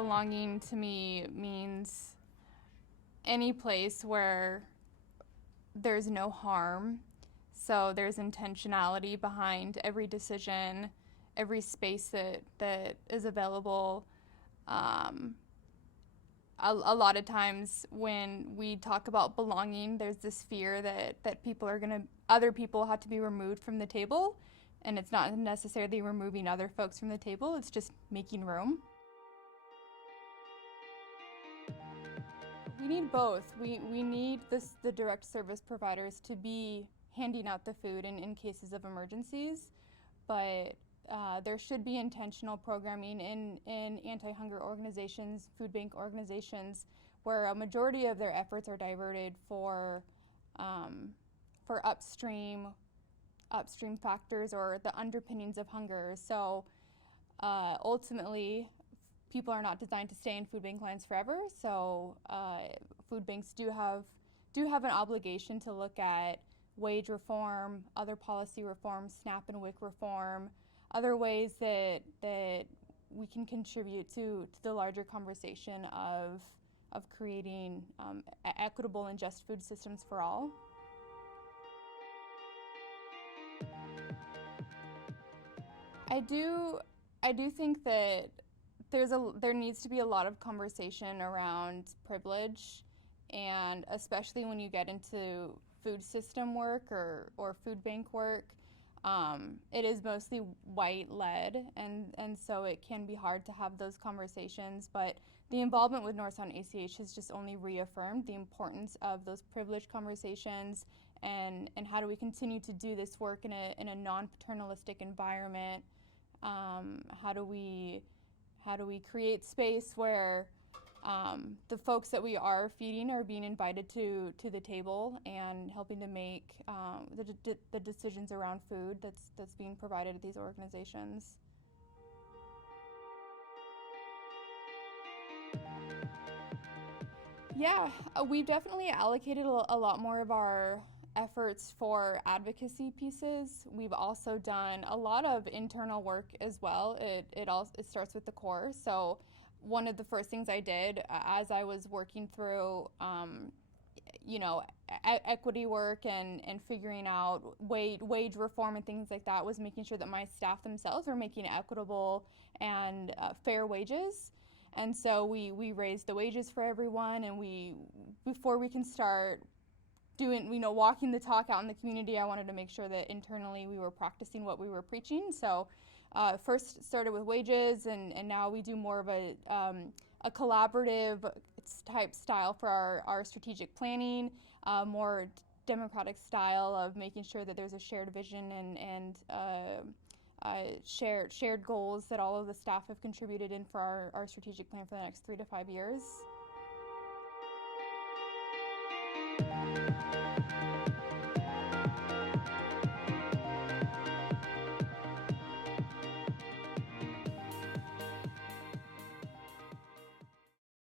belonging to me means any place where there's no harm. So there's intentionality behind every decision, every space that is available. A lot of times when we talk about belonging, there's this fear that other people have to be removed from the table, and it's not necessarily removing other folks from the table, it's just making room. We need both. We need the direct service providers to be handing out the food in cases of emergencies, but there should be intentional programming in anti-hunger organizations, food bank organizations, where a majority of their efforts are diverted for upstream factors or the underpinnings of hunger. So ultimately, people are not designed to stay in food bank lines forever. So food banks do have an obligation to look at wage reform, other policy reform, SNAP and WIC reform, other ways that we can contribute to the larger conversation of creating equitable and just food systems for all. I do think that there needs to be a lot of conversation around privilege, and especially when you get into food system work or food bank work. It is mostly white-led, and so it can be hard to have those conversations, but the involvement with Northtown ACH has just only reaffirmed the importance of those privilege conversations, and how do we continue to do this work in a non-paternalistic environment. How do we create space where the folks that we are feeding are being invited to the table and helping to make the decisions around food that's being provided at these organizations. Yeah, we've definitely allocated a lot more of our efforts for advocacy pieces. We've also done a lot of internal work as well. It starts with the core. So one of the first things I did as I was working through equity work and figuring out wage reform and things like that was making sure that my staff themselves were making equitable and fair wages. And so we raised the wages for everyone, and before we can start doing, walking the talk out in the community, I wanted to make sure that internally we were practicing what we were preaching. So first started with wages, and now we do more of a collaborative type style for our strategic planning, more democratic style of making sure that there's a shared vision and shared goals that all of the staff have contributed in for our strategic plan for the next 3 to 5 years.